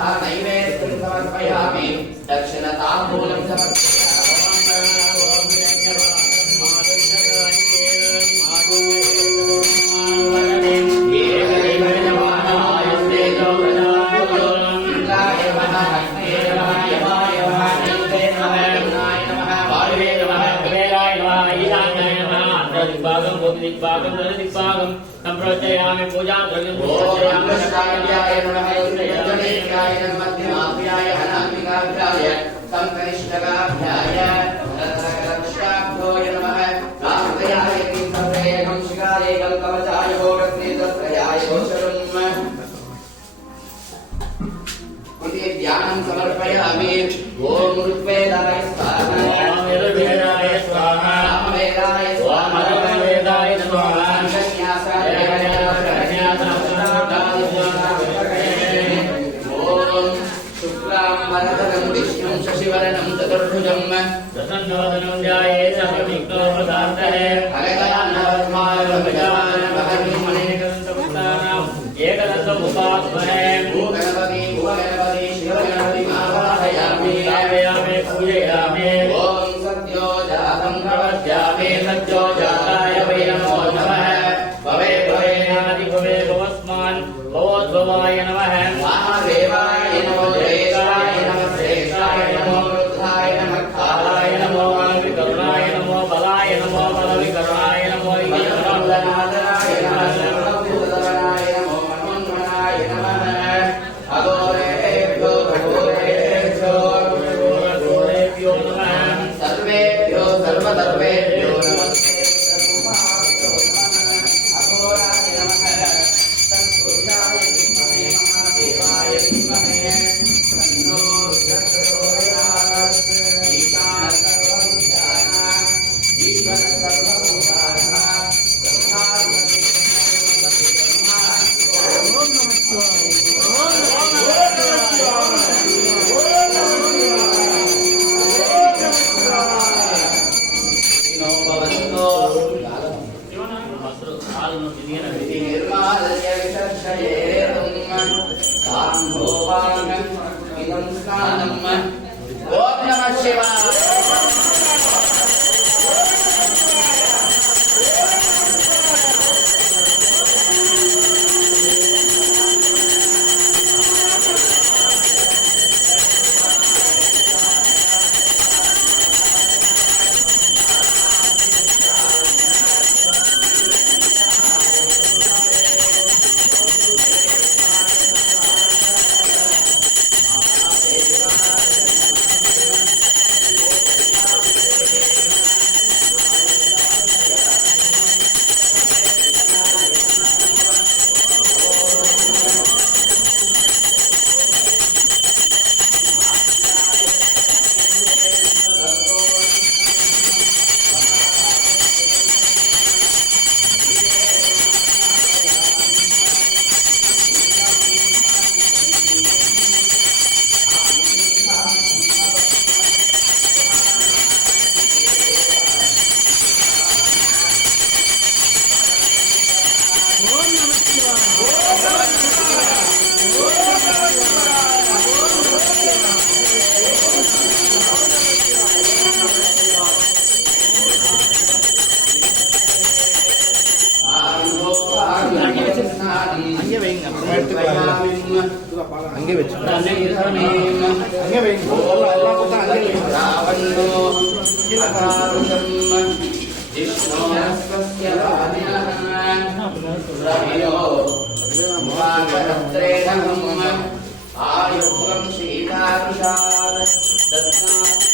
नैवेद्यं समर्पयामि दक्षिणताम्बूलं दिग्भागं दिग्भागं संप्रोचयामि पूजां द्रव्यं पूजयामि कृष्णाय नमः जनेकाय नमः मध्यमाभ्याय अनामिकाभ्याय संकनिष्ठकाभ्याय रक्षाभ्योय नमः कामयाय तीर्थप्रेयकं शिखाय कल्पवचाय भोगस्नेत्रयाय गोचरम् इति ध्यानं समर्पयामि ओम ऋग्वेदाय स्वाहा यजुर्वेदाय स्वाहा सामवेदाय स्वाहा वेदाय स्वाहा संन्यासाय ओम शुक्लांबरधरं विष्णुं शशिवर्णं चतुर्भुजं प्रसन्नवदनं ध्यायेत् सर्वविघ्नो प्रशान्तये एकदन्तमुपास्महे भूगणपति भुवगणपति शिवगणपति आवाहयामि पूजयामि ओम सत्यो जातं प्रवद्यामि सत्यो जाताय वै नमो नमः भवे भवे नादि भवे भवस्मान् भवोद्भवाय नमः महादेवाय नमो देवाय नमः श्रेष्ठाय नमो वृद्धाय नमः कालाय नमो विकरुणाय नमो बलाय नमो बलविकरुणाय नमो विघ्ननादराय नमः सर्वभूतधराय नमो मनोन्मनाय नमः अघोरेभ्यो घोरेभ्यो नमः सर्वेभ्यो सर्वधर्मेभ्यो नमस्ते सर्वभाभ्यो नमः अघोराय नमः तत्पुरुषाय विद्महे महादेवाय धीमहि तन्नो रुद्रप्रचोदयात् ईशानः सर्वविद्यानां ईश्वरः सर्वभूतानां ओम नमः शिवाय அங்கே வெச்சு அங்கே வைங்க ராவணோ அகாருஷம் விஷ்ணோரஸ்ய வாதினः ரவியோ முபாகரத்ரேணம் ஆயுகம் சீதாருஷாத் தத்நாத்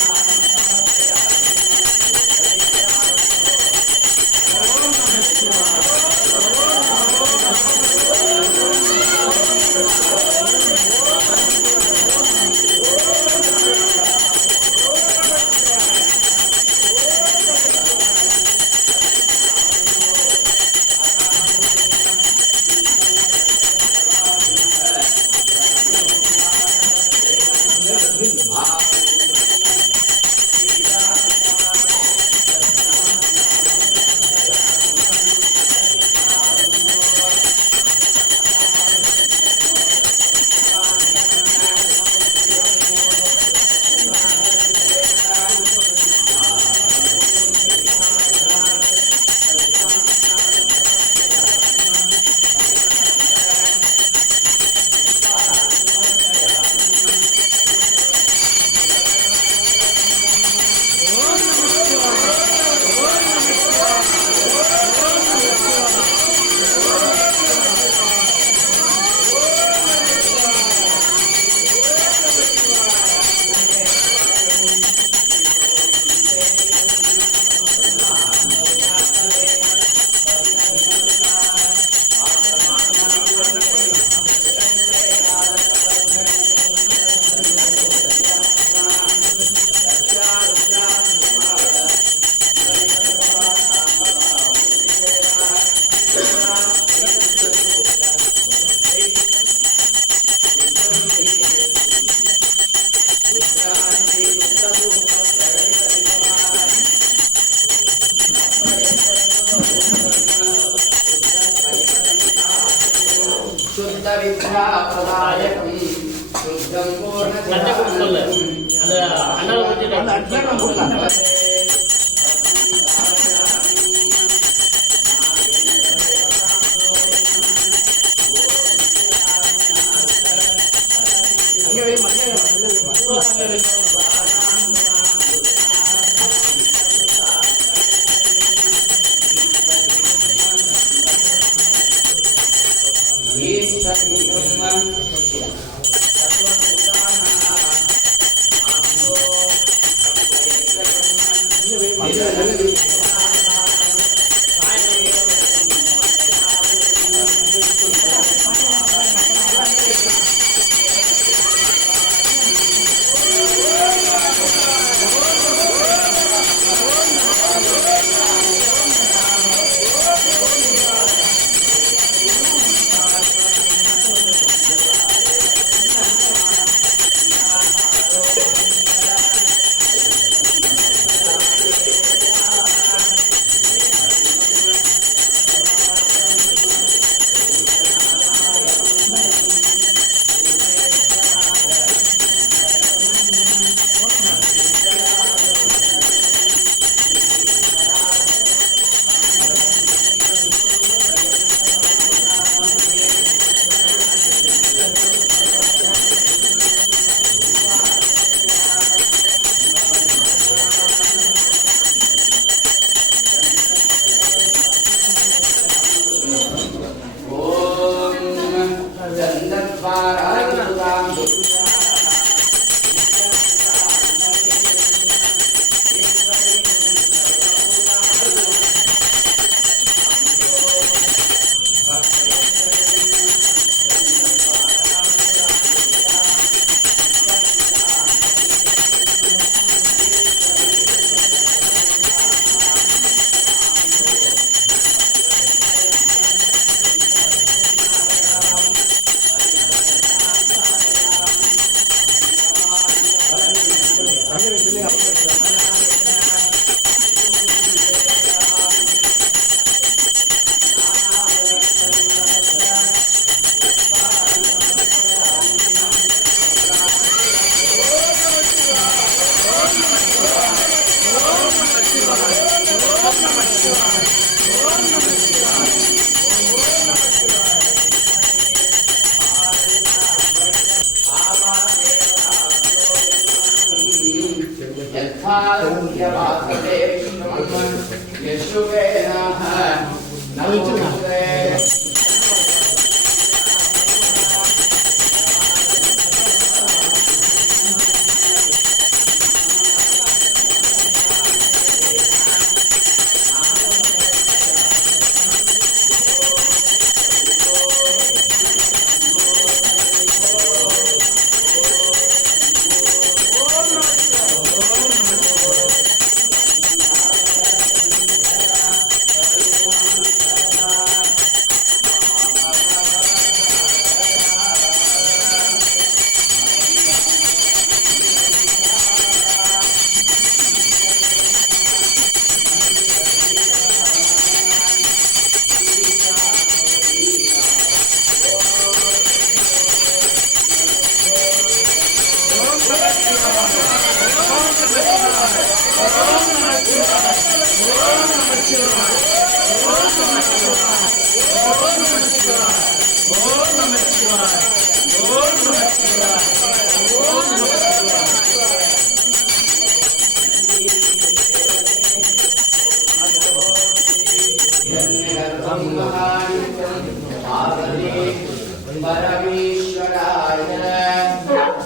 परमेश्वराय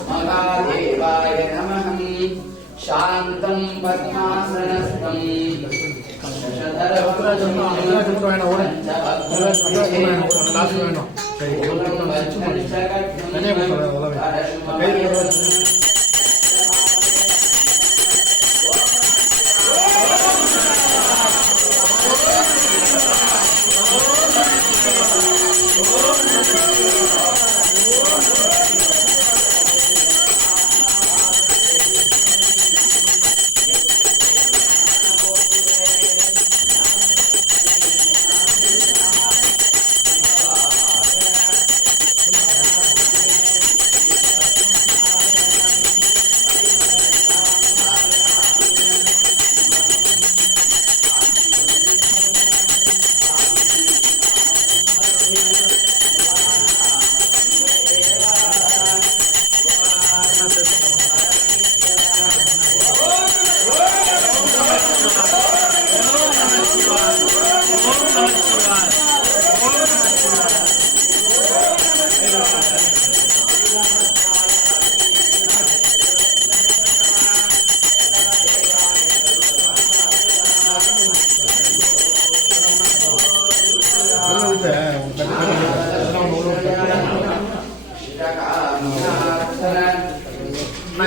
महादेवाय नमः। शान्तं पद्मासनस्थं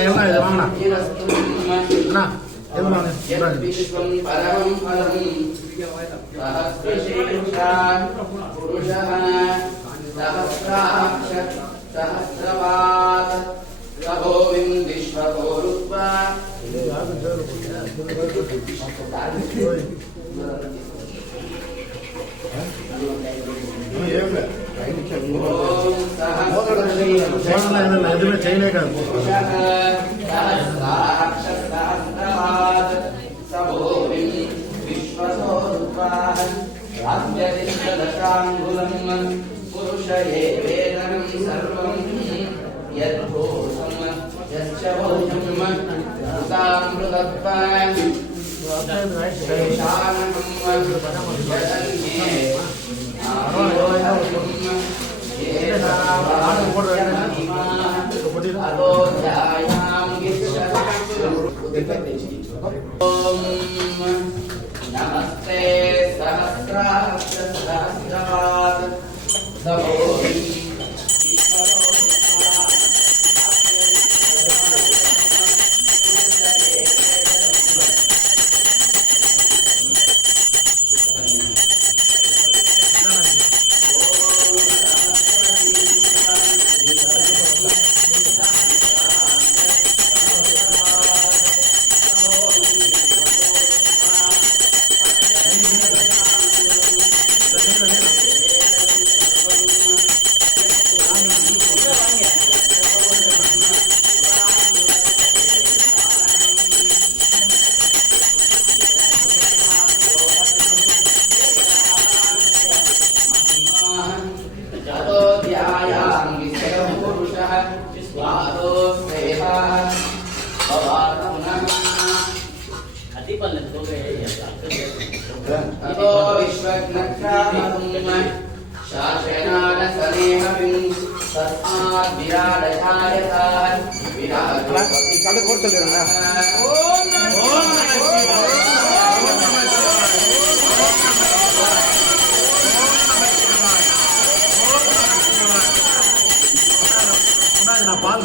என்ன இது வாங்கண்ணா அண்ணா எது வாங்க விஸ்வம் பரமம் பலம் சஹஸ்ரசீர்ஷான் புருஷः சஹஸ்ராக்ஷ சஹஸ்ரபாத் சகோவிம் விஸ்வகோருத்வா ஓம் சஹஸ்ரசீர்ஷான் எதுவுமே செய்யலே காது சஹஸ்ராக்ஷ சஹஸ்ரபாத் சகோவிம் விஸ்வகோருத்வா அத்யதிஷ்டதசாங்குலம் புருஷ ஏவேதனம் சர்வம் யத்பூதம் யஸ்ச போஜம் உதாம்ருதத்வம் சேஷானகம் யதன்யே அதோத்யாயாம் ஓம் நமஸ்தே சஹஸ்ராக்ஷ சஹஸ்ரபாத் சகோவிம் பால்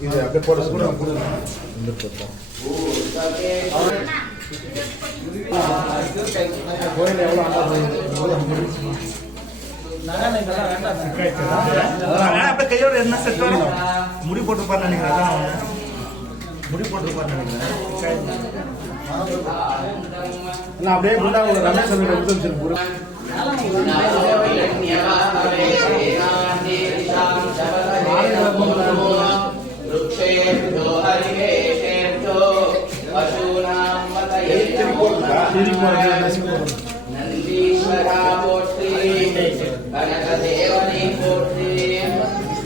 இது அப்படியே போட கோயில் எவ்வளோ கையோட என்ன செட் முடி போட்டுருப்பான்னு நினைக்கிறேன் முடி போட்டுருப்பான்னு நினைக்கிறேன் அப்படியே ரமேஷ் நந்தீஸ்வரா போற்றி கனகதேவனே போற்றி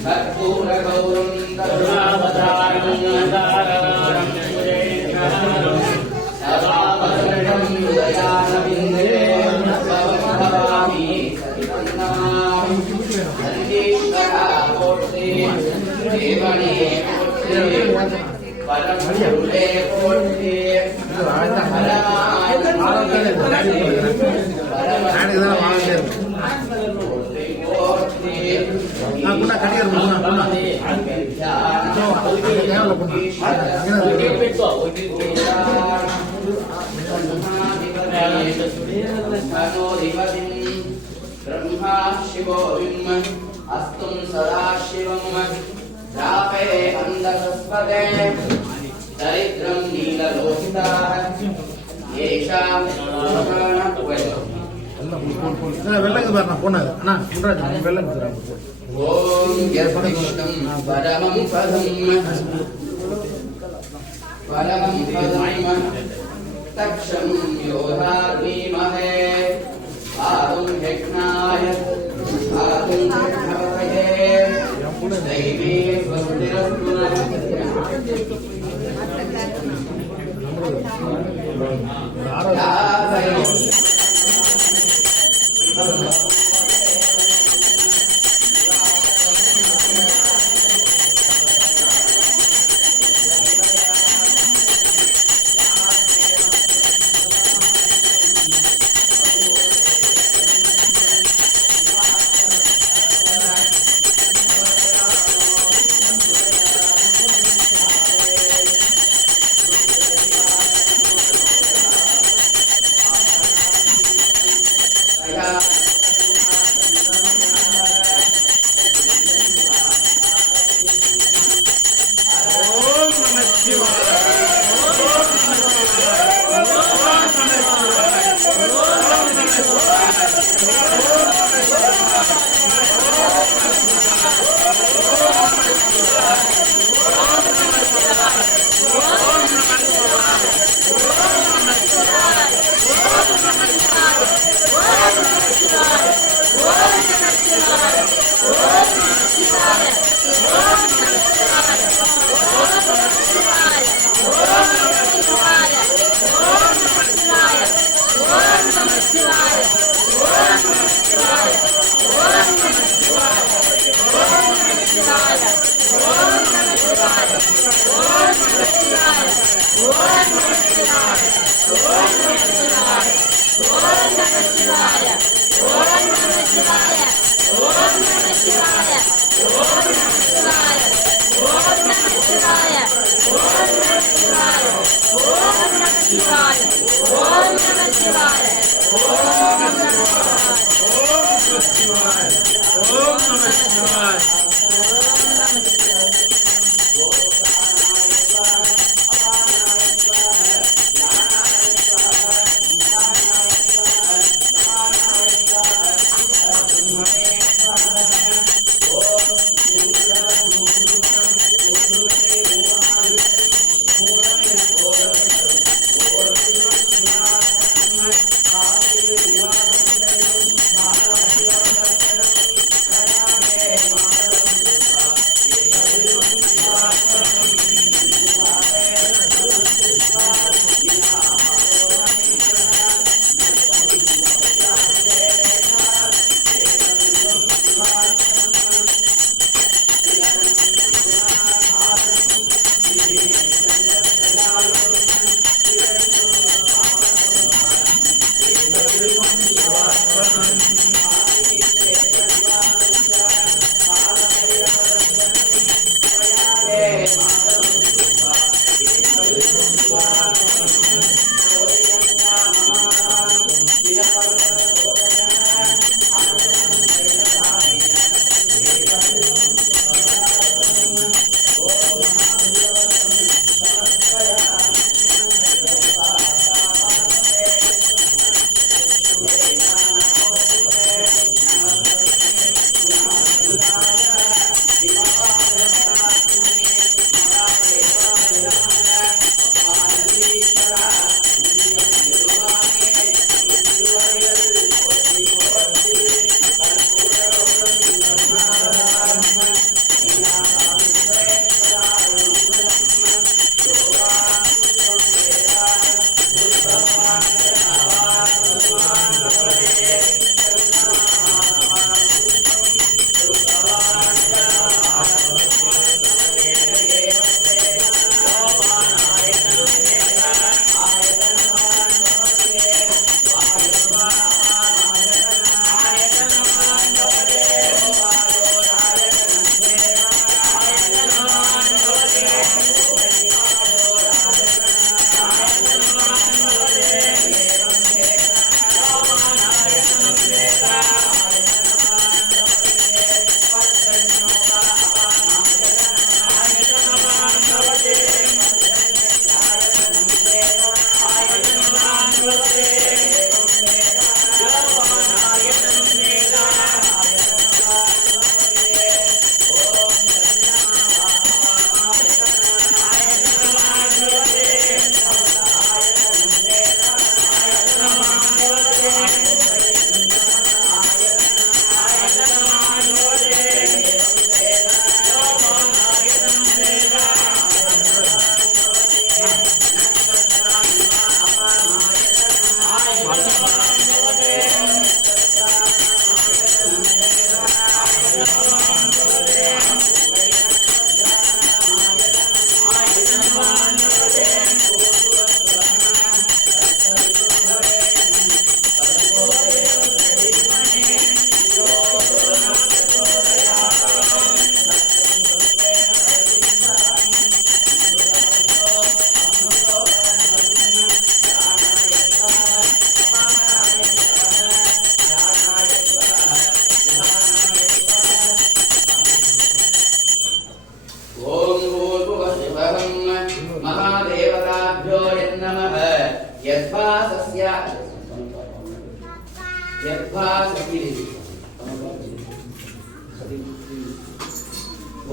கற்பூர கௌரம் கருணாவதாரம் சதாபரம் உதயானவிந்தே பவமபவாமி சரிவண்ணாம் நந்தீஸ்வரா போற்றி தேவனே போற்றி பரமகுருவே போற்றி ब्रह्मा शिवो अस्तं सदाशिवं रापे अन्धसस्पदे दरिद्रं नीललोहिताः येषां வெள்ளங்க பாருண்ணா போனாது அண்ணா முன்னாடி வெள்ளங்க ஓம் யஸ்விஷ்ணம் பரமம் பதம் தக்ஷம் யோதார்மீமஹே ஆதும் யக்ஞாய ஆதும் யக்ஞவதயே தைவே ஸ்வஸ்திரஸ்து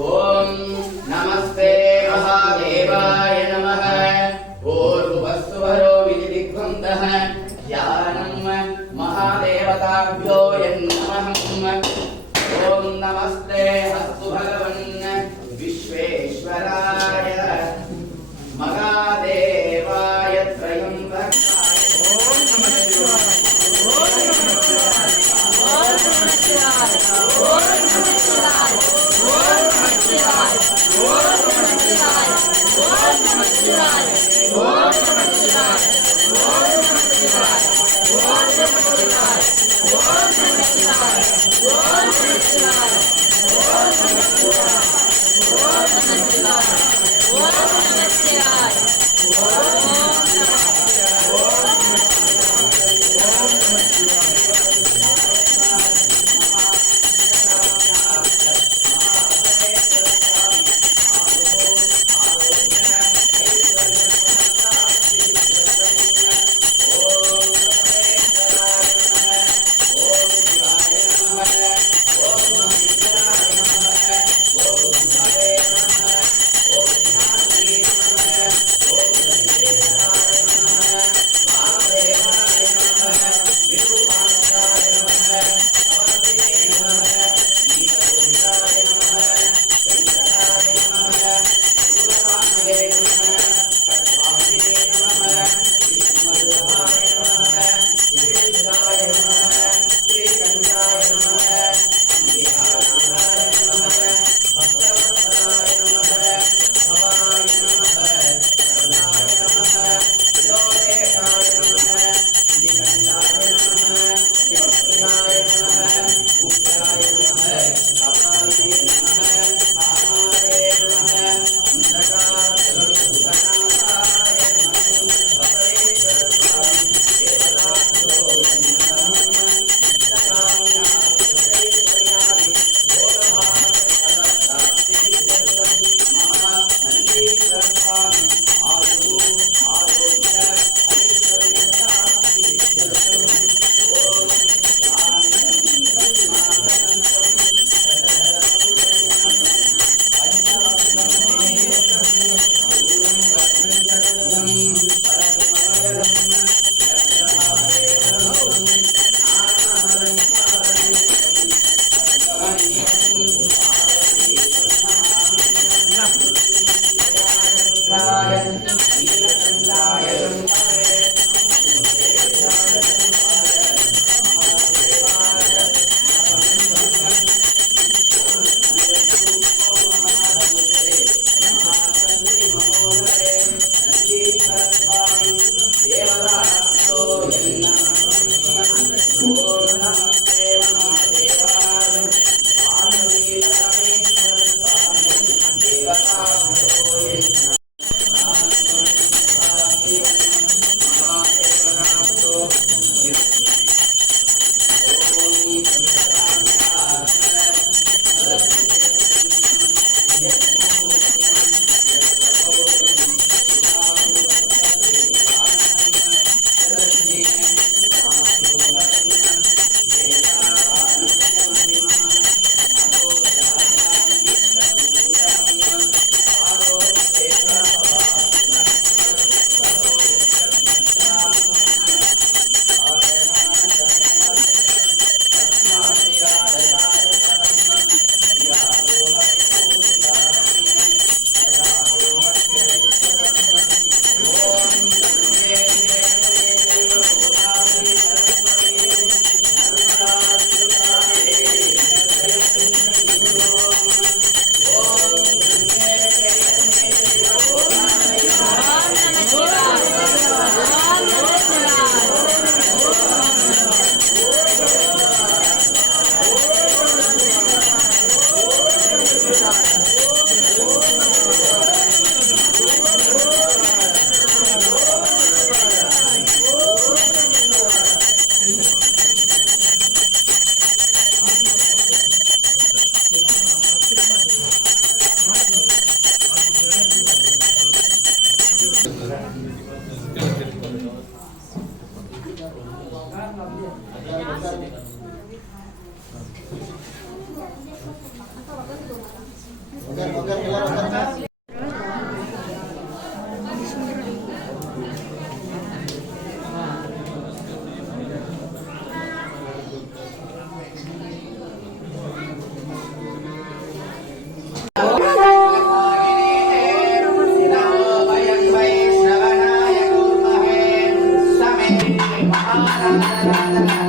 ओम नमस्ते महादेवाय नमः। पूर्वस्वरो विदिग्वन्तः ध्यानं महादेवताभ्यो नमः। ओम नमस्ते अस्तु भगवन् विश्वेश्वराय महादेवाय त्रयम्बकाय। ओम नमः शिवाय। ओम नमः शिवाय। ओम नमः शिवाय। ओम नमः शिवाय। ओम नमः शिवाय। ओम नमः शिवाय। ओम नमः शिवाय। ओम नमः शिवाय।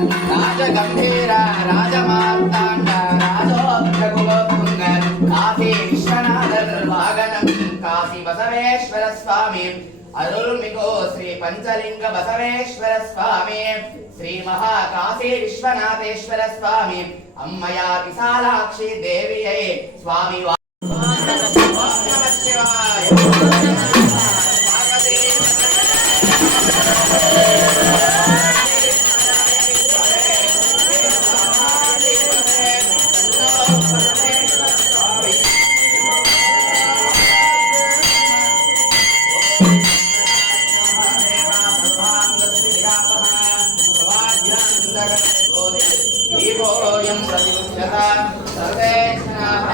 राजगंभीर राजमार्तांड राजोग्रकुलोत्तुंग काशी विश्वनाथ वागनं काशी बसवेश्वर स्वामी अरुल्मिको श्री पंचलिंग बसवेश्वर स्वामी श्री महाकाशी विश्वनाथेश्वर स्वामी अम्मया विशालाक्षी देविये स्वामी नमः शिवाय दीपोऽयं प्रतिमुच्यता सर्वे जनाः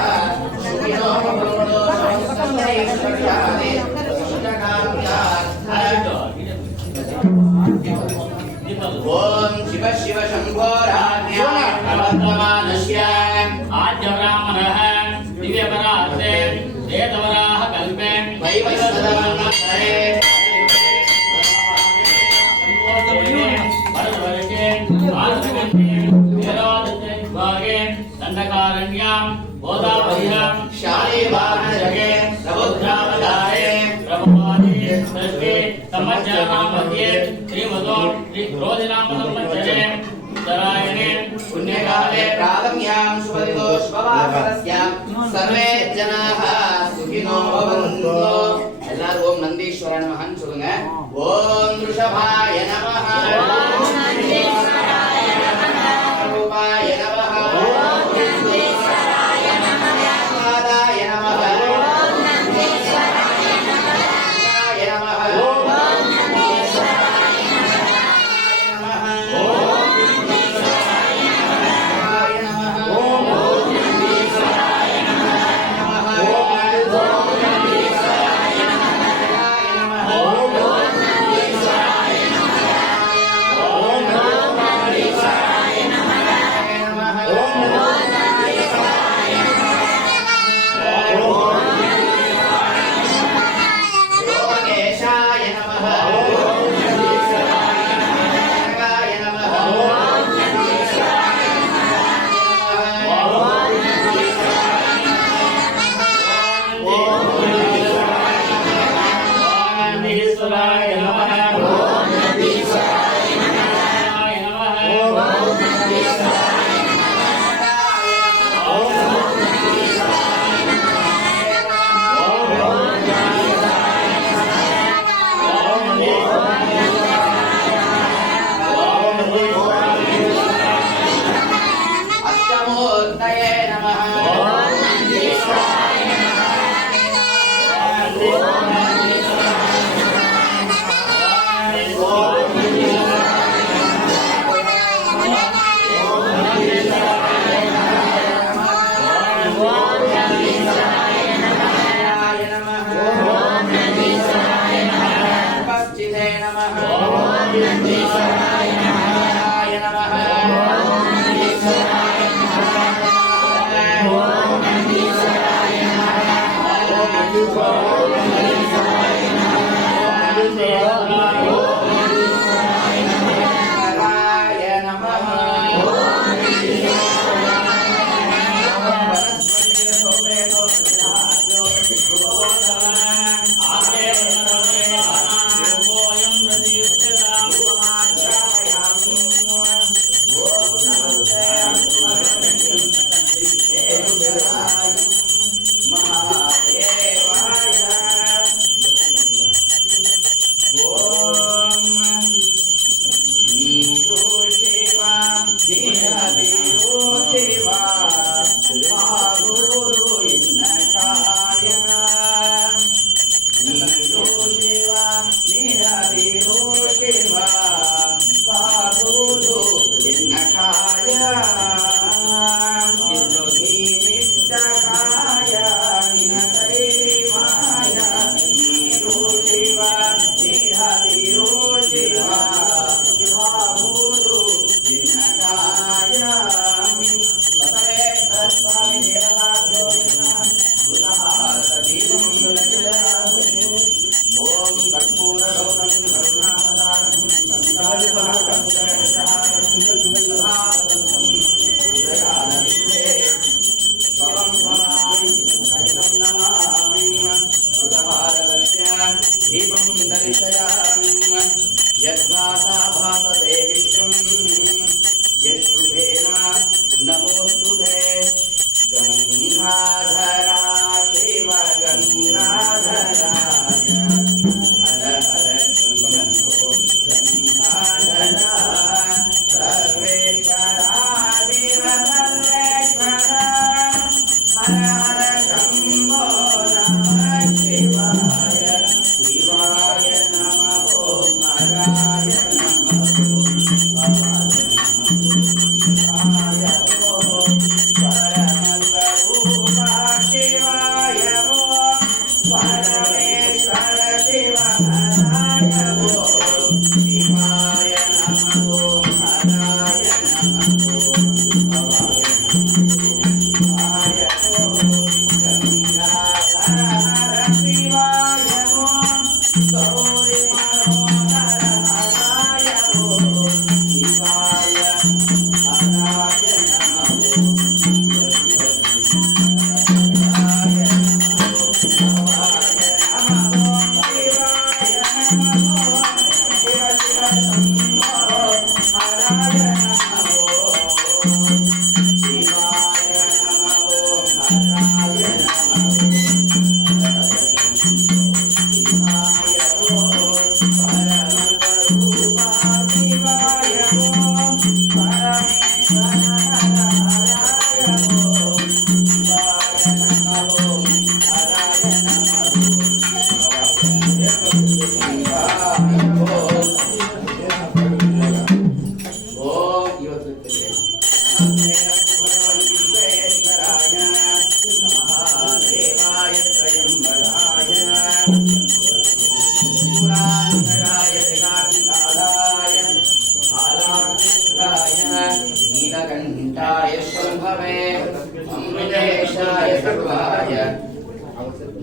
सुखिनो भवन्तु सर्वैश्वर्यादि ओम शिव शिव शंभो राज्ञावर्तमानस्य आद्यब्राह्मणः दिव्यपरार्थे वेदवराह कल्पे वैवस्वतमनः दंडकारण्यां गोदावरीं शालीवाहनजगे प्रबुद्धावदाये प्रभवादि सर्वे सम्मज्जनामध्ये श्रीमतो श्रीक्रोधिनाम संवत्सरे उत्तरायणे पुण्यकाले प्रारम्यां शुभदिवोष्पवासरस्यां सर्वे जनाः सुखिनो भवन्तु எல்லாரும் ஓம் நந்தீஸ்வர நமஹன்னு சொல்லுங்க ஓம் ऋषभाय नमः ஓம் நந்தீஸ்வராய நமः ரூபாய நமः ஓம் நந்தீஸ்வராய நமः பாதாய நமः ஓம் நந்தீஸ்வராய நமः ஓம் நந்தீஸ்வராய நமः ஓம் நந்தீஸ்வராய நமः ஓம் நந்தீஸ்வராய நமः ஓம் नमः ओम नमः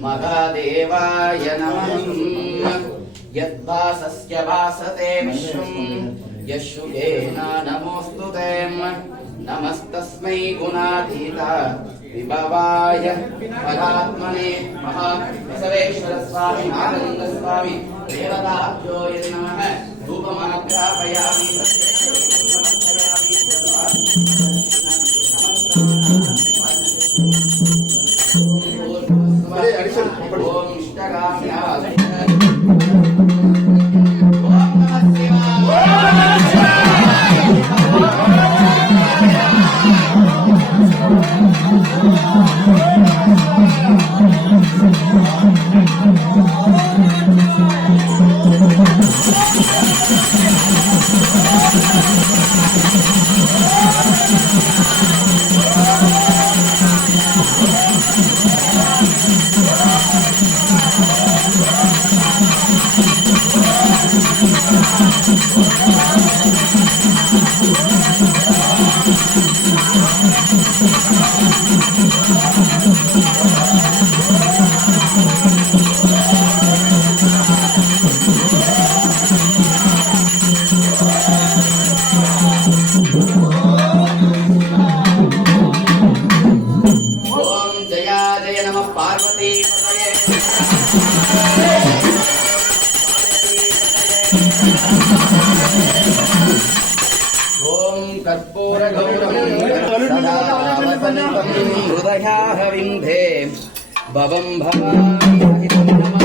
महादेवाय नमः यद्भासस्य भासते विश्वं यशुगेन नमोऽस्तुते नमस्तस्मै गुणातीता विभवाय परात्मने महाबसवेश्वर स्वामी आनंद स्वामी देवताभ्यो नमः धूपमाग्रापयामि समर्पयामि ओम इष्टकाम्याय ओम नमः शिवाय कर्पूरगौरं सदा वसन्तं हृदयारविन्दे भवं भवामि नमः।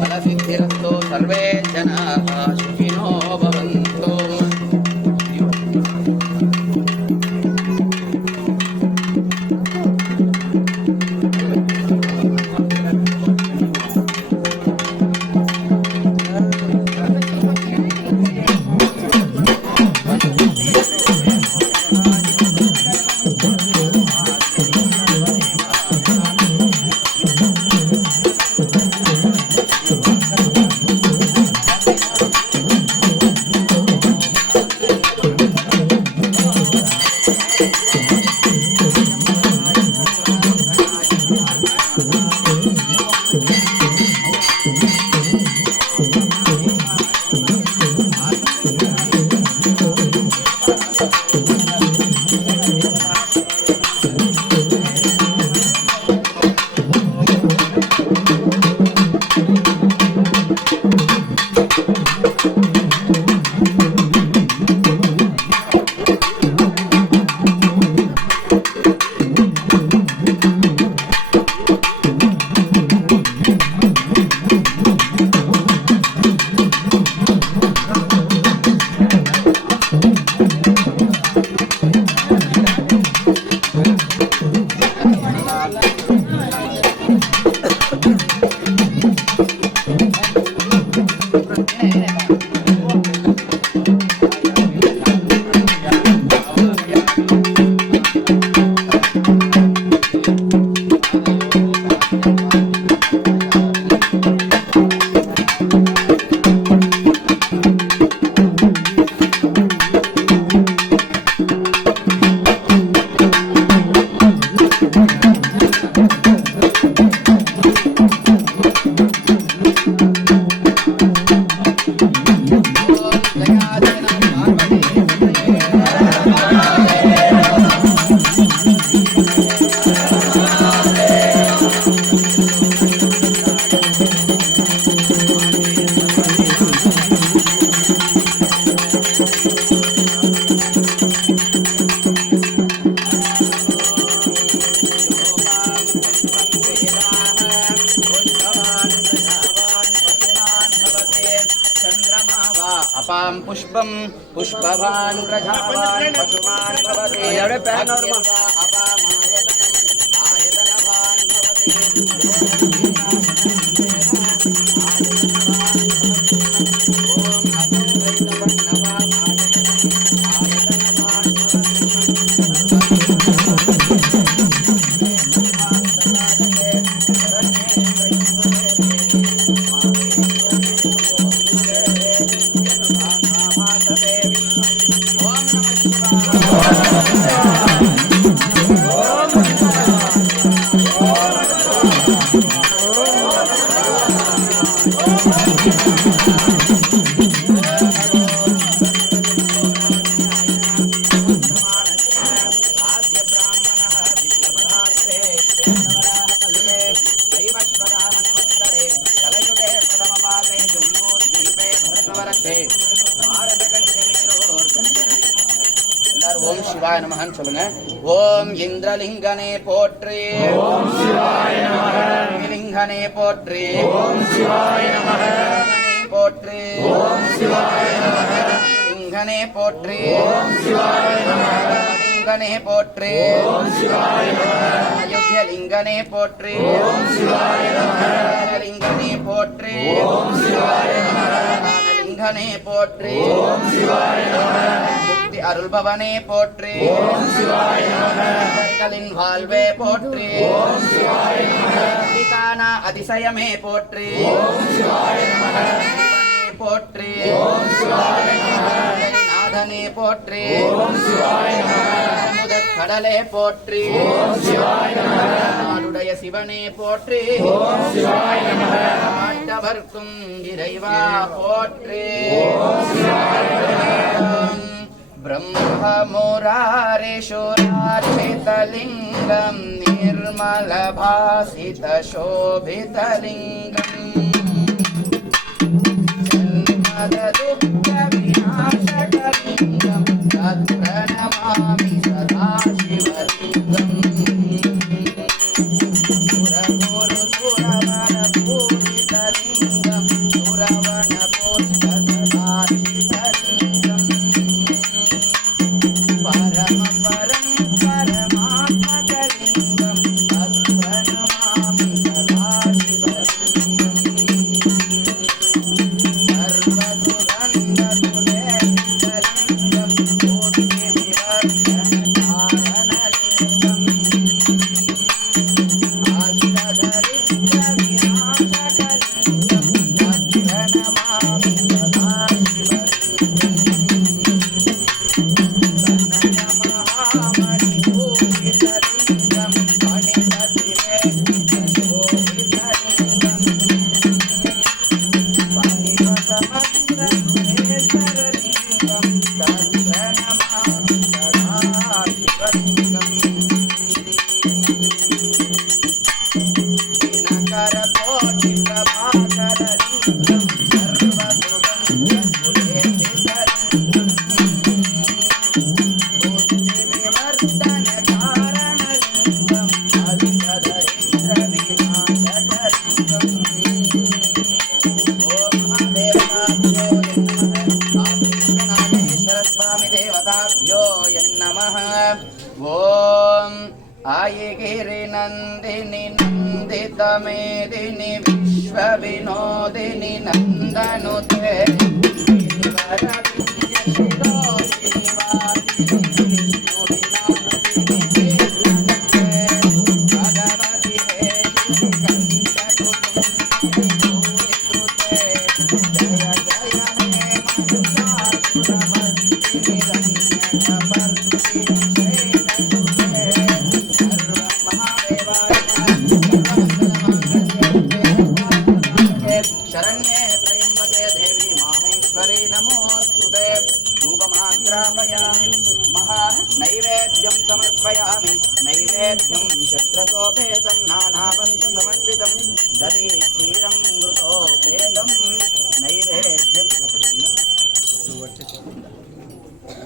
फलसिद्धिरस्तु सर्वे जनाः सुखिनो भवन्तु। अपां पुष्पं पुष्पवान् प्रजावान् पशुमान् भवति अग्निर्वा अपामायतनम् आयतनवान् भवति। ஓம் சிவாய நமஹன்னு சொல்லுங்க. ஓம் இந்திரலிங்கனே போற்றி, ஓம் சிவாய நமஹ. லிங்கனே போற்றி, ஓம் சிவாய நமஹ. போற்றி, ஓம் சிவாய நமஹ. லிங்கனே போற்றி, ஓம் சிவாய நமஹ. லிங்கனே போற்றி, ஓம் சிவாய நமஹ. அயோத்திய லிங்கனே போற்றி, ஓம் சிவாய நமஹ. லிங்கனே போற்றி, ஓம் சிவாய நமஹ. லிங்கனே போற்றி, ஓம் சிவாய நமஹ. அருள்பவனே போற்றி. ஓம் சிவாய நமக. களின் வாழ்வே போற்றி. ஓம் சிவாய நமக. அதிகான அதிசயமே போற்றி. ஓம் சிவாய நமக. போற்றி. ஓம் சிவாய நமக. நாதனே போற்றி. ஓம் சிவாய நமக. கடலே போற்றி. ஓம் சிவாய நமக. நாடுடைய சிவனே போற்றி. ஓம் சிவாய நமக. ஆண்டவர்க்கும் இறைவா போற்றி. ஓம் சிவாய நமக. ब्रह्ममुरारिषुरार्चितलिङ्गं निर्मलभासितशोभितलिङ्गम् जन्मदुःखविनाशकलिङ्गं तत्प्रणमामि सदा शिवलिङ्गम् सुरगुरुसुरवरपूजितलिङ्गं सुरवनपुष्पसदार्चितलिङ्गम् परम परम परमात्मकलिङ्गं तत्प्रणमामि सदा शिवलिङ्गम् सर्वसुगन्धसुलेपितलिङ्गं कोटिविवर्धनकारणलिङ्गम् अष्टदरिद्रविनाशकलिङ्गं तत्प्रणमामि सदा शिवलिङ्गम् देवताभ्यो नमः। ओम आयगिरिनन्दिनि नन्दितमेदिनि विश्वविनोदिनि नन्दनुते शरण्ये त्र्यंबके देवी माहेश्वरी नमोस्तुते। धूपमाग्रापयामि महा नैवेद्यं समर्पयामि। नैवेद्यं चक्रसोपेतं नानापंचसमन्वितं दधि क्षीरं घृतोपेतं नैवेद्यं।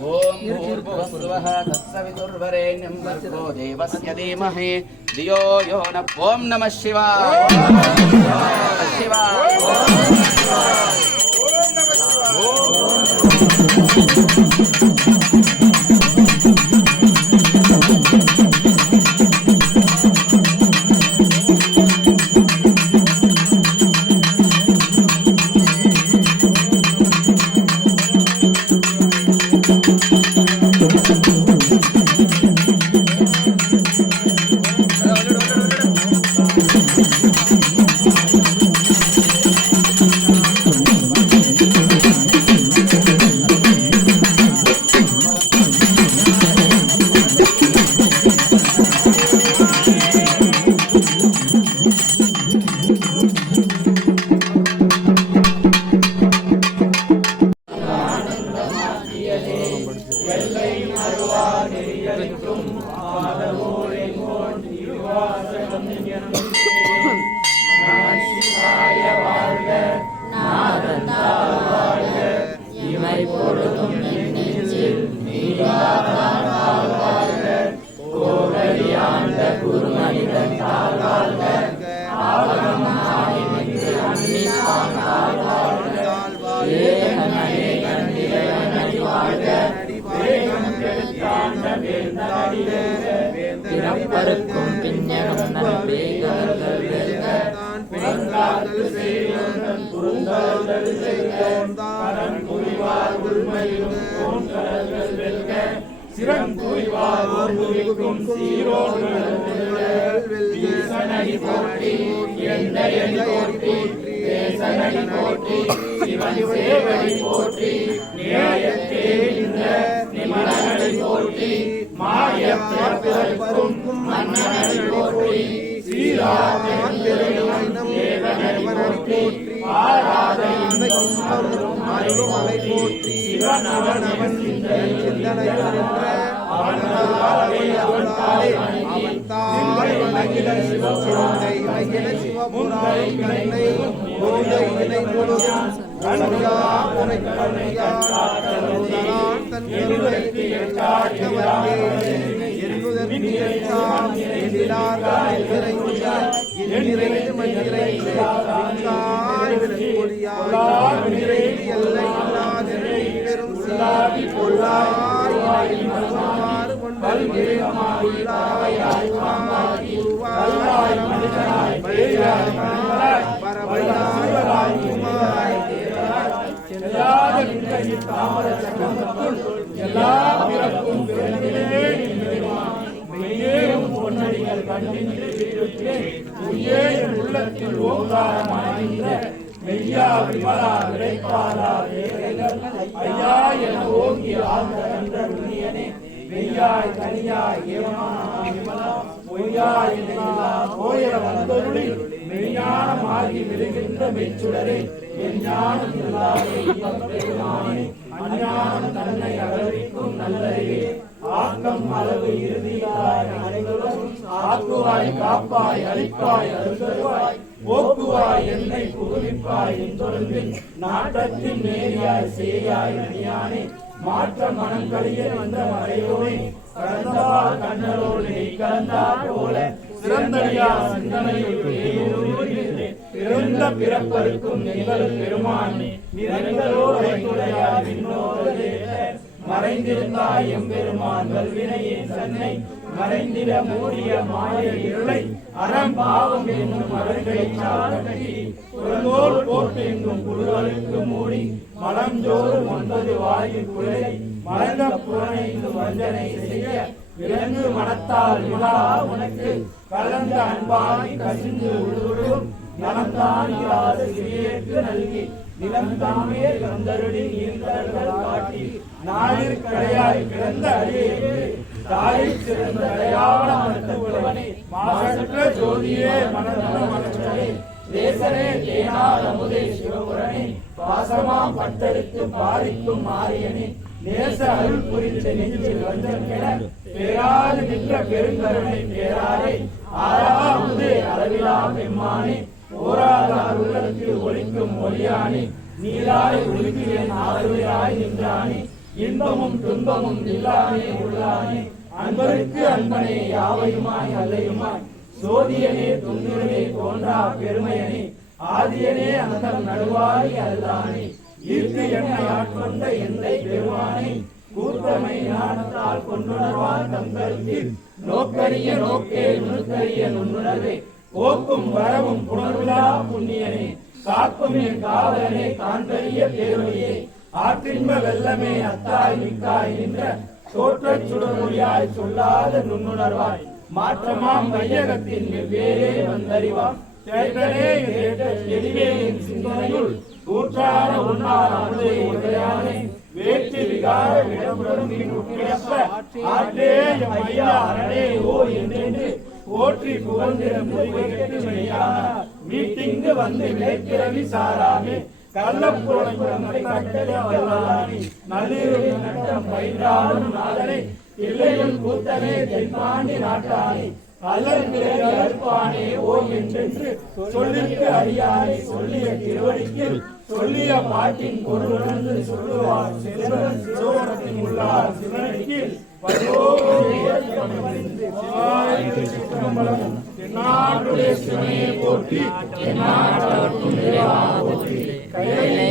ओम भूर्भुवस्सुवः तत्सवितुर्वरेण्यं भर्गो देवस्य धीमहि धियो यो न। ओम नमः शिवाय। शिवाय ओम नमः பிறப்பருக்கும் பின்னகம் நல்வேகர்கள் சிறந்தூய்வார் குறிக்கும் சீரோர்கள் ஈசனடி போற்றி எந்தையடி போற்றி தேசனடி போற்றி சிவன் சேவடி போற்றி நியாயத்தே இந்த நிமலனடி போற்றி மாயப்பிறப்பும் மன்னனடி போற்றி சீராஜன் தேவனடி போற்றி ஆராத இன்பம் அருள்மலை போற்றி சிவனவன் சிந்தனை அவன் தாய் அகில சிவபுராணை அகில சிவபுராணம் கண்ணை போதை இணை முழுதும் கண்ணியா உரை கண்ணியா கருதலான் தன் கருணைக்கு காட்ட வந்தே என்பதற்கு எட்டாம் எதிராக நிறைந்து மன்னிறைந்து காய் விளக்கொடியாய் நிறைந்து எல்லை இல்லாத பெரும் சிலாவி பொல்லாய் மறுமாறு கொண்டல் உள்ளாய் உருவாய் மனிதனாய் பரவலாய் உமாய் செல்லாத நின்றையில் தாமர சக்கரத்துள் எல்லா பிறப்பும் பிறந்திலே மெய்யேறும் பொன்னடிகள் கண்டின்று உய்யேன் உள்ளத்தில் ஓங்காரமாகின்ற மெய்யா விமலா விரைப்பாலா வேலைகள் ஐயா என ஓங்கி ஆழ்ந்த கன்ற உண்ணியனே மெய்யாய் தனியாய் ஏமானா பொய்யாய் போய வந்தருளி மெய்ஞானமாகி விடுகின்ற மெச்சுடரே எஞ்ஞானம் பெருமானே அஞ்ஞானம் தன்னை அகழ்விக்கும் நல்லறிவே ஆக்கம் அளவு இறுதியாய் அனைவரும் ஆக்குவாய் காப்பாய் அழிப்பாய் அருள்வாய் போக்குவாய் என்னை புகுவிப்பாய் என்றொழும்பின் நாட்டத்தின் நேரியாய் சேயாய் அணியானே மாற்ற மனங்களிய வந்த மறையோனே கலந்தவாள் கண்ணரோடு நீ கலந்தார் போல சிறந்தடியா சிந்தனையில் பிறந்த பிறப்பருக்கும் எங்கள் பெருமானே நிறைந்தோரையாய் மறைந்திருந்தாய் எம்பெருமான் வல்வினையின் தன்னை மறைந்திட மூடிய மாய இருளை அறம் பாவம் என்னும் அவர்களை சாட்டி புறந்தோல் போட்டெங்கும் குழுவலுக்கு மூடி மலஞ்சோறு 9 வாயில் குழை மலங்க புறணைந்து வஞ்சனை செய்ய விலங்கு மனத்தால் விழா உனக்கு கலந்த அன்பாகி கசிந்து உள்விடும் நலந்தான் இல்லாத சிறியேற்கு நல்கி நிலந்தாமே கந்தருடி நீர்கடல்கள் காட்டி நாளிற் கடையாய் கிடந்த அடியே தாயை சிறந்த அடையாள மனத்தவனே மாசற்ற ஜோதியே மனதன மனற்றே தேசரே தேனார் அமுதே சிவபுரனே பாசமாம் பட்டெடுத்து பாரிக்கும் மாரியனே நேச அருள் புரிந்து நெஞ்சில் வந்தென பேராது நின்ற பெருங்கருணை பேராரே ஆறாமுதே அளவிலா பெம்மானே ஓராத அருளுக்கு ஒளிக்கும் ஒளியானே நீராய் ஒழுகியன் ஆறுவராய் நின்றானே இன்பமும் துன்பமும் இல்லாமே உள்ளானே அன்பருக்கு அன்பனே யாவையுமாய் அல்லையுமாய் சோதியனே துன்னிரவே தோன்றா பெருமையனே ஆதியனே அந்தம் நடுவாய் அல்லானே ஈர்த்து என்னை ஆட்கொண்ட எந்தை பெருமானே கூர்த்தமை ஞானத்தால் கொண்டுணர்வான் தங்களுக்கு நோக்கரிய நோக்கே நுணுக்கரிய நுண்ணுணர்வே போக்கும் வரவும் புணர்விழா புண்ணியனே காக்கும் என் காவலனே காண்பெரிய பேரொழியே ஆற்றின்ப வெள்ளமே அத்தாய் மிக்காய் நின்ற தோற்றச் சுடமொழியாய் சொல்லாத நுண்ணுணர்வாய் மாற்றமாம் வையகத்தின் வெவ்வேறே வந்தறிவாம் தேட்டரே எளிவே என் சிந்தனையுள் கூற்றான உன்னார் அமுதை உடையானே வேற்றி விகார விடம்புடன் கிடப்ப ஆற்றே ஐயா அரணே ஓ என்றென்று போற்றி புகழ்ந்திட முறைகெட்டு மெய்யானார் மீட்டிங்கு வந்து விளைப்பிறவி சாராமே கள்ளப்புறங்களை கட்டளை நள்ளிருளி நட்டம் பயின்றாடும் நாதனை இல்லையும் கூத்தனே தென்பாண்டி நாட்டானே அல்லற்பானே ஓ என்றென்று சொல்லிற்கு அறியானே சொல்லிய திருவடிக்கு சொல்லிய பாட்டின் பொருளுணர்ந்து சொல்லுவார் செல்வன் சிரோணத்தின் உள்ளார் சிவனடிக்கு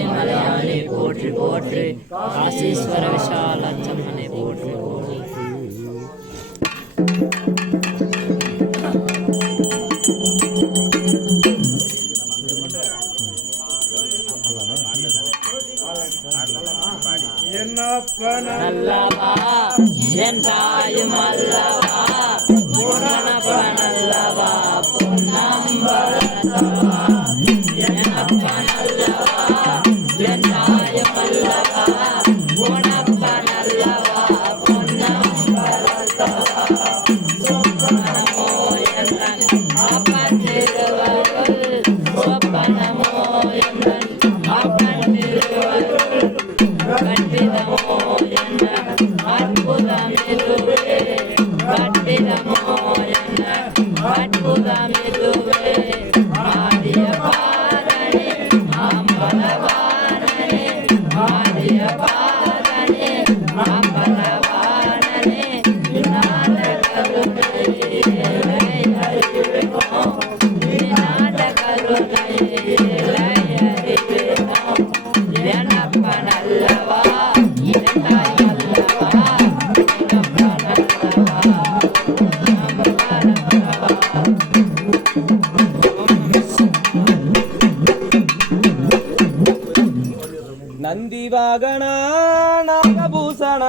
மலையாளி போற்றி போற்றி காசீஸ்வர விஷாலச்சம்மனை போற்றி போற்றி என்னப்ப நல்லவா என் தாயும் அல்லவா உடனப்பன் அல்லவா பொன்னம்பலத்தவா என் அப்பன் அல்லவா என் தாயும் அல்லவா உணப்பன் அல்லவா பொன்னம்பலத்தவா சொப்பனமோ என்றன் அப்பன் திருவருள் சொப்பனமோ என்றன் அப்பன் திருவருள் கட்டிதமோ என்ன அற்புதமிதுவே கட்டிதமோ என்ன அற்புதமிதுவே ஆடிய பாதனே அம்பலவானனே ஆடிய பாதனே அம்பலவானனே நாடகருணை அறிவினோம் நாடகருணை அறிவினோம் எனப்பன் அல்லவா என் தாய் அல்லவா எனப்பன் அல்லவா நந்தி வாகன நாகபூஷண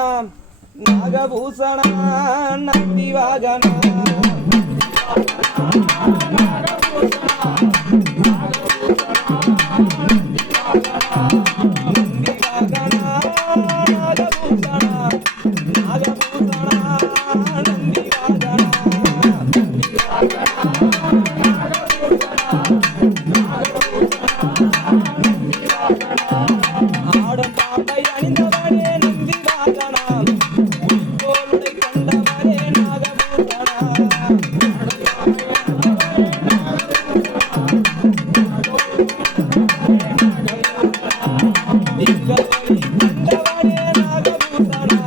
நாகபூஷண நந்தி வாகன ஆடும் பாம்பை அணிந்தவனே நந்தி வாகனா உயிர்கோளுடை கொண்டவனே நாகபூஷணா திங்கள் வழி கண்டவனே நாகபூஷணா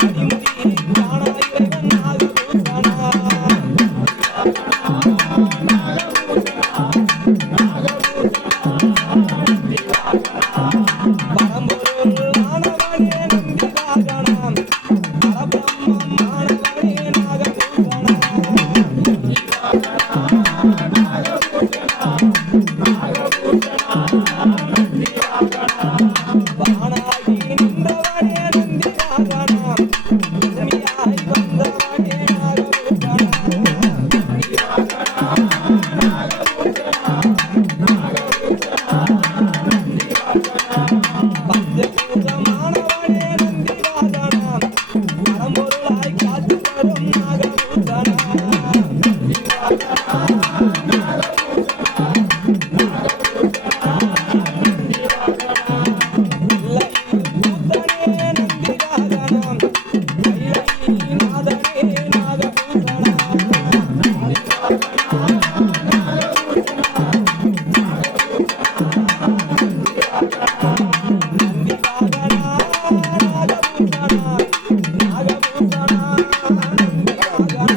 அடிமுடி காண இறைவன் நாகபூஷணா பரம்பொருள் மாணவனே நந்தி வாகனா பரபிரம்மம் மாணவனே நாகபூஷணா வானாகி நின்றவனே நந்தி வாகனா பூமியாய் வந்தவனே நாகபூஷணா பஞ்சபூதமானவனே நந்தி வாகனா பரம்பொருளாய் காத்து வரும் நாகபூஷணா கூத்தனே நந்தி வாகனா கைலை நாதனே நாகபூஷணா நந்தி வாகனா நாகபூஷணா நாகபூஷணா நந்தி வாகனா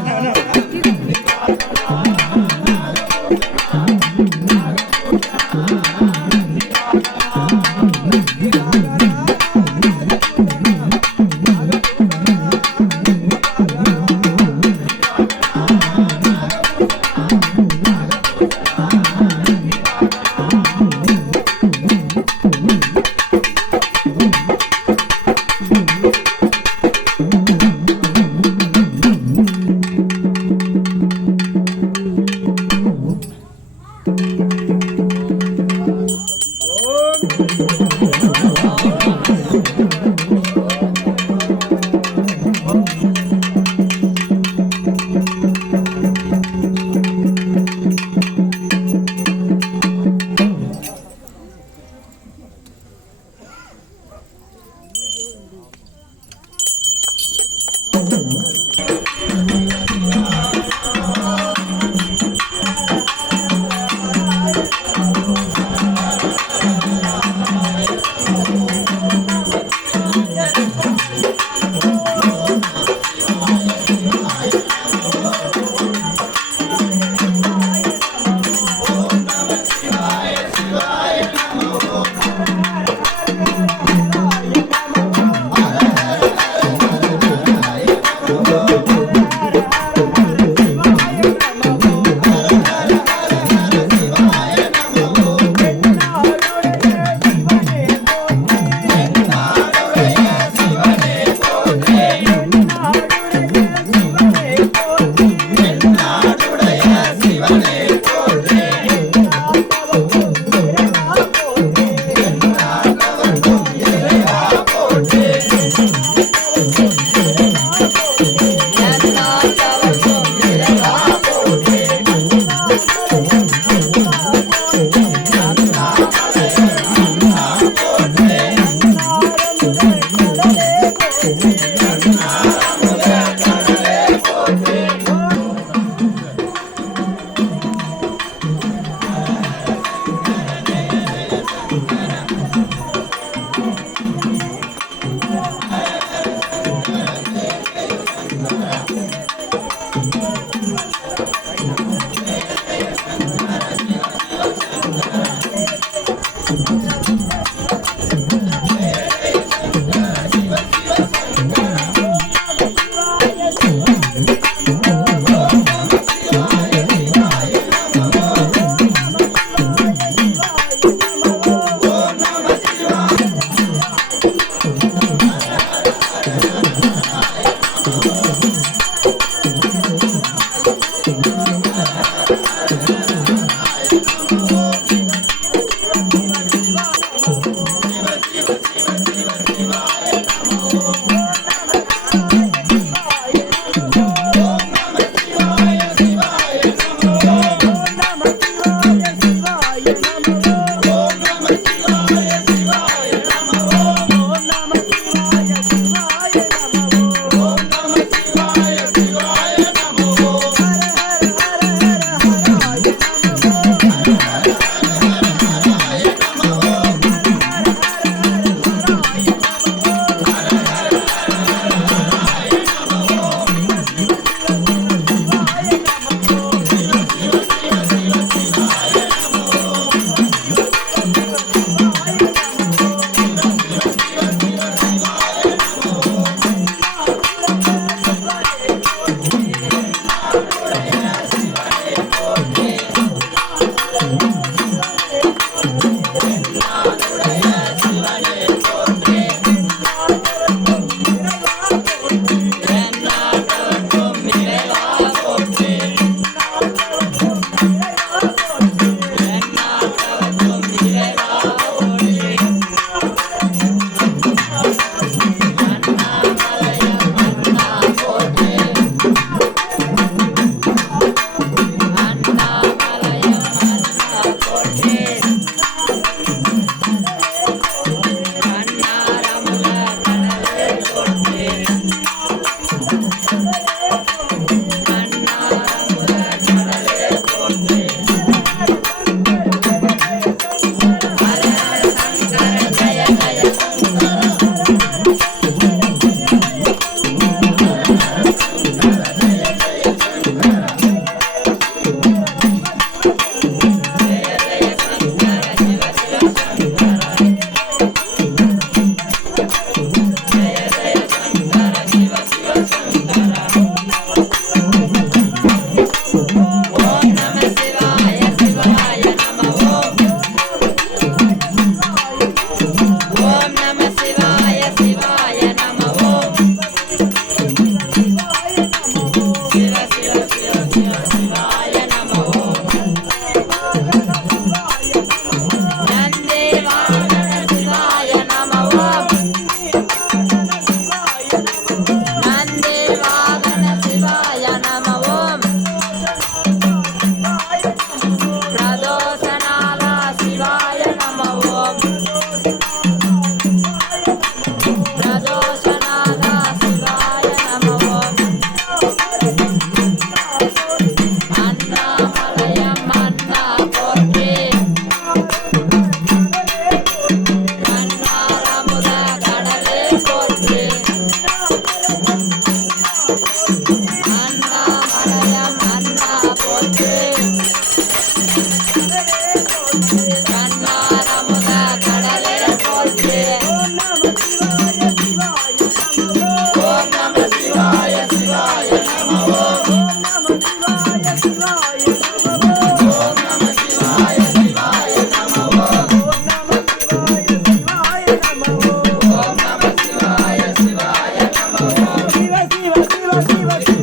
சிவ சிவ சிவ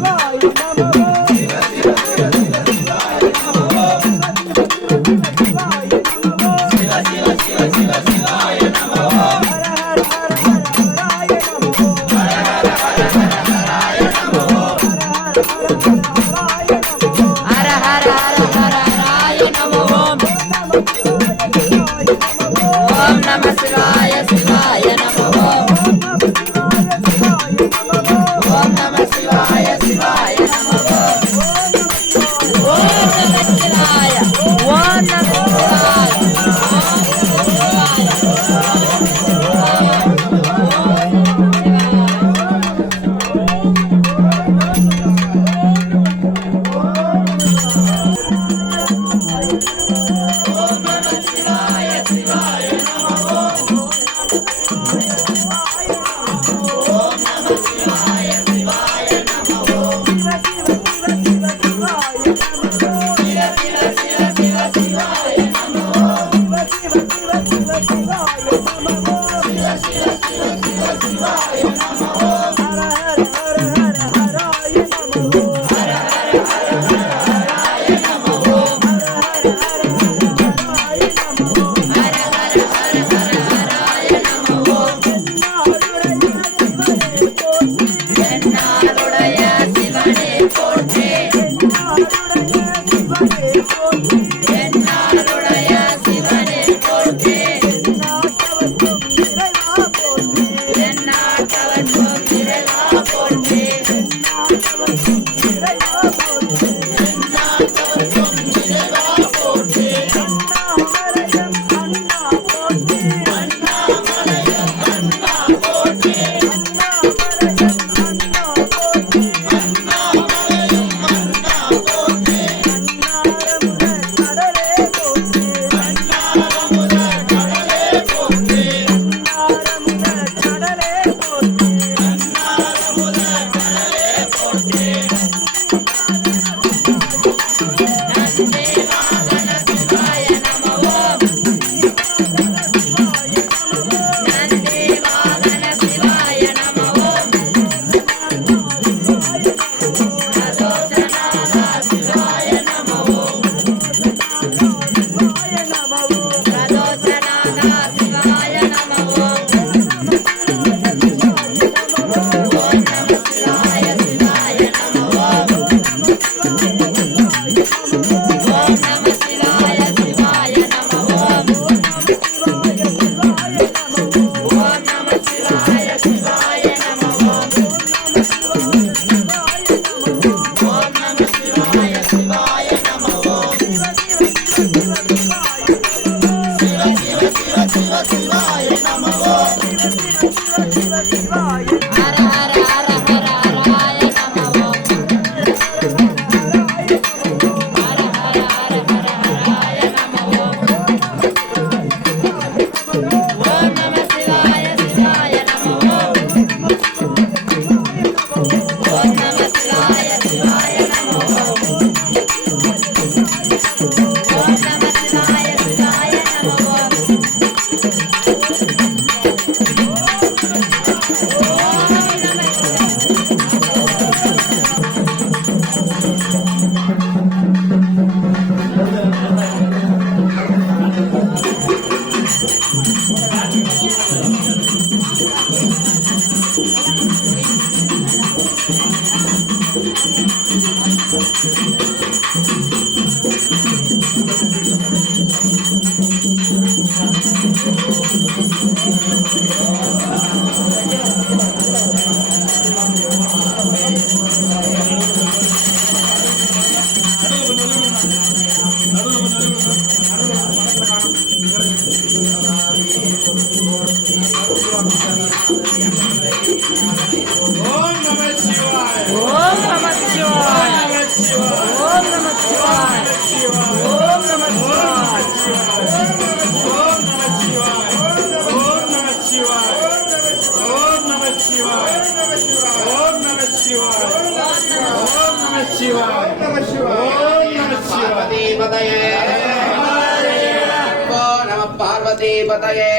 पार्वतीपतये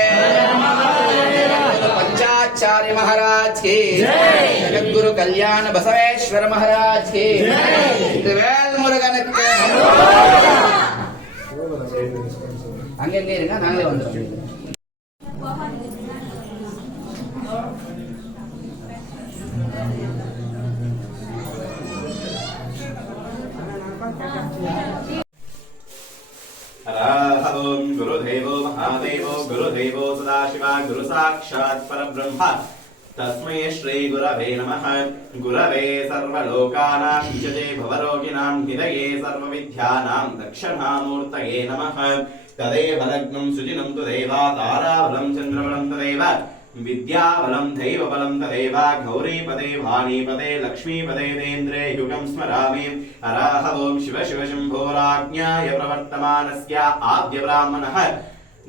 पंचाचार्य महाराज की जगद्गुरु कल्याण बसवेश्वर महाराज की वेल मुरुगन अंगे नांगे वंदरोम गुरुदेवो महादेवो गुरुदेवो सदाशिवा गुरु साक्षात् परब्रह्म तस्मै श्री गुरवे नमः। गुरवे सर्वलोकानां विजये भवरोगिणां हृदये सर्वविद्यानां दक्षिणामूर्तये नमः। तदेव लग्नं सुजिनं तु देवा ताराबलं चन्द्रबलं तदेव विद्याबलं दैवबलं तदेव गौरीपदे भानीपदे लक्ष्मीपदे देन्द्रे युगं स्मरामि। हरः ओं शिव शिव शम्भोराज्ञाय प्रवर्तमानस्य आद्य ब्राह्मणः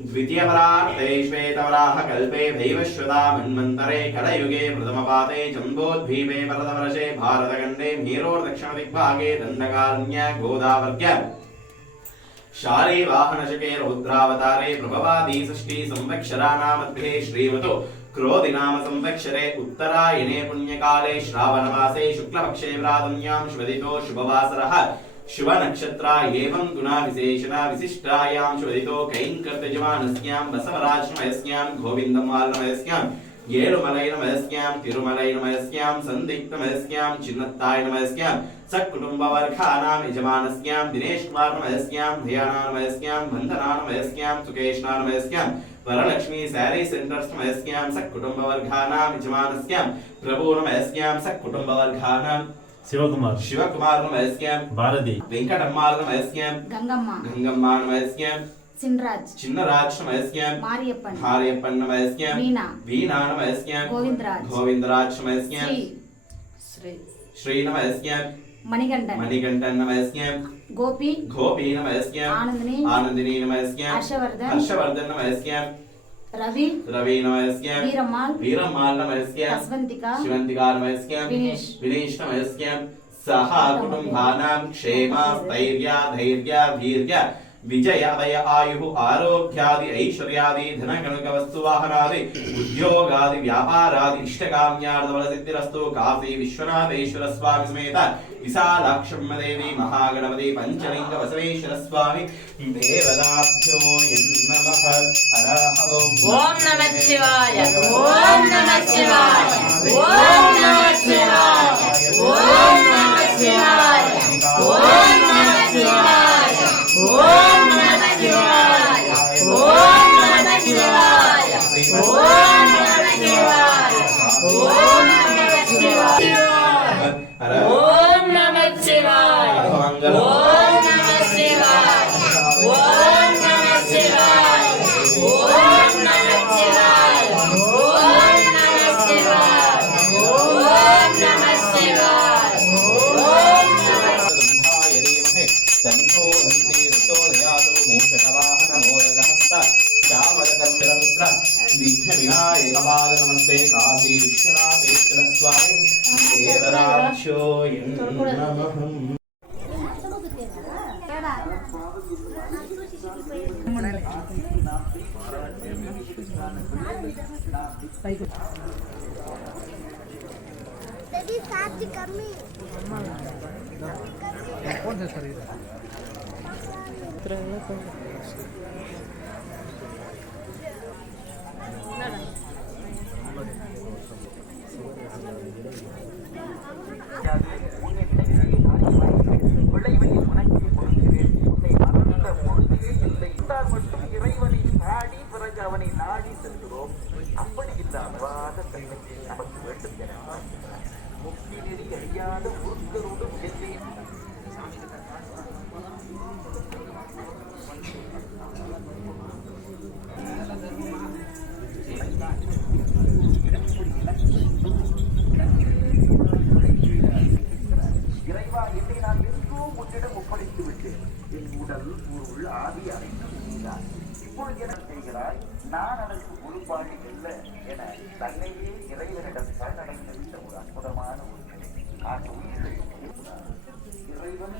द्वितीयपरार्थे श्वेतवराह कल्पे भैवश्वता मन्वन्तरे कलयुगे प्रथमपाते जम्बोद्वीपे भरतवर्षे भारतखण्डे मेरोर्दक्षिणदिग्भागे दण्डकारण्य गोदावर्ग्य शाले वाहनशके रौद्रावतारे प्रभवादी षष्ठी संवत्सराणामध्ये श्रीमतो क्रोधिनाम संवत्सरे उत्तरायणे पुण्यकाले श्रावणमासे शुक्लपक्षे प्रातम्यां शुभदितो शुभवासरः शुभ नक्षत्रा एवं गुणा विशेषणा विशिष्टायां शुभदितो कैंकर्तजमानस्यां बसवराजनमयस्यां गोविन्दमालनमयस्यां येरुमलैनमयस्यां तिरुमलैनमयस्यां सन्दिग्धमयस्यां चिन्नत्तायनमयस्यां सकुटुम्बवर्गानां यजमानस्यां दिनेशकुमारनमयस्यां ध्यानानमयस्यां वन्दनानमयस्यां सुकेशनानमयस्यां वरलक्ष्मी सैरी सेंटर्सनमयस्यां सकुटुम्बवर्गानां यजमानस्यां प्रभुनमयस्यां सकुटुम्बवर्गानां शिवकुमारनमयस्यां भारती वेंकटम्मालनमयस्यां गंगम्मानमयस्यां चिन्नराजनमयस्यां मारियप्पन्नमयस्यां वीणानमयस्यां गोविंदराजनमयस्यां श्रीनमयस्यां मणिकण्ठनमयस्यां गोपीनमयस्यां आनन्दिनीनमयस्यां हर्षवर्धनमयस्यां रविनमयस्यां वीरम्मालनमयस्यां शिवन्तिकानमयस्यां विनीशनमयस्यां सह कुटुम्बानां क्षेम स्थैर्य धैर्य वीर्य विजय अभय आयु आरोग्यादि ऐश्वर्यादि धनकनक वस्तुवाहनादि उद्योगादि व्यापारादि इष्टकाम्यार्थफलसिद्धिरस्तु। काशी विश्वनाथेश्वर स्वामी समेत विशालाक्षम्मदेवी महागणपति पंचलिंग बसवेश्वर स्वामी देवताभ्यो नमः। हरः ओम नमः शिवाय ओम नमः शिवाय ओम नमः शिवाय ओम नमः शिवाय ओम नमः शिवाय ओम नमः शिवाय ओम नमः शिवाय ओम नमः शिवाय ओम नमः शिवाय ओम नमः शिवाय ओम नमः शिवाय ओम नमः शिवाय ओम नमः शिवाय ओम नमः शिवाय ओम नमः शिवाय ओम नमः नमस्ते काशी विश्वनाथेश्वर स्वामी देवताभ्यो नमः। விளைவெளியில் உனக்கே கொடுக்கிறேன் உன்னை மறந்த பொழுதே இல்லை என்றால் மட்டும் இறைவனை நாடி பிறகு அவனை நாடி செல்கிறோம். அப்படி இல்லாத தன்மை நமக்கு வேண்டும் என முக்தி நெறி அறியாத முருகரோடு முயற்சி இறைவா என்னை நான் எங்கோ உன்னிடம் ஒப்படைத்து விட்டேன். என் உடல் பொருள் ஆதி அனைத்தும் நீதான். இப்பொழுது என்ன செய்கிறாய்? நான் அதற்கு பொறுப்பாளி அல்ல என தன்னையே இறைவனிடம் சரணடைந்த ஒரு அற்புதமான ஒரு நிலை. அந்த உயிர்கள் இறைவன்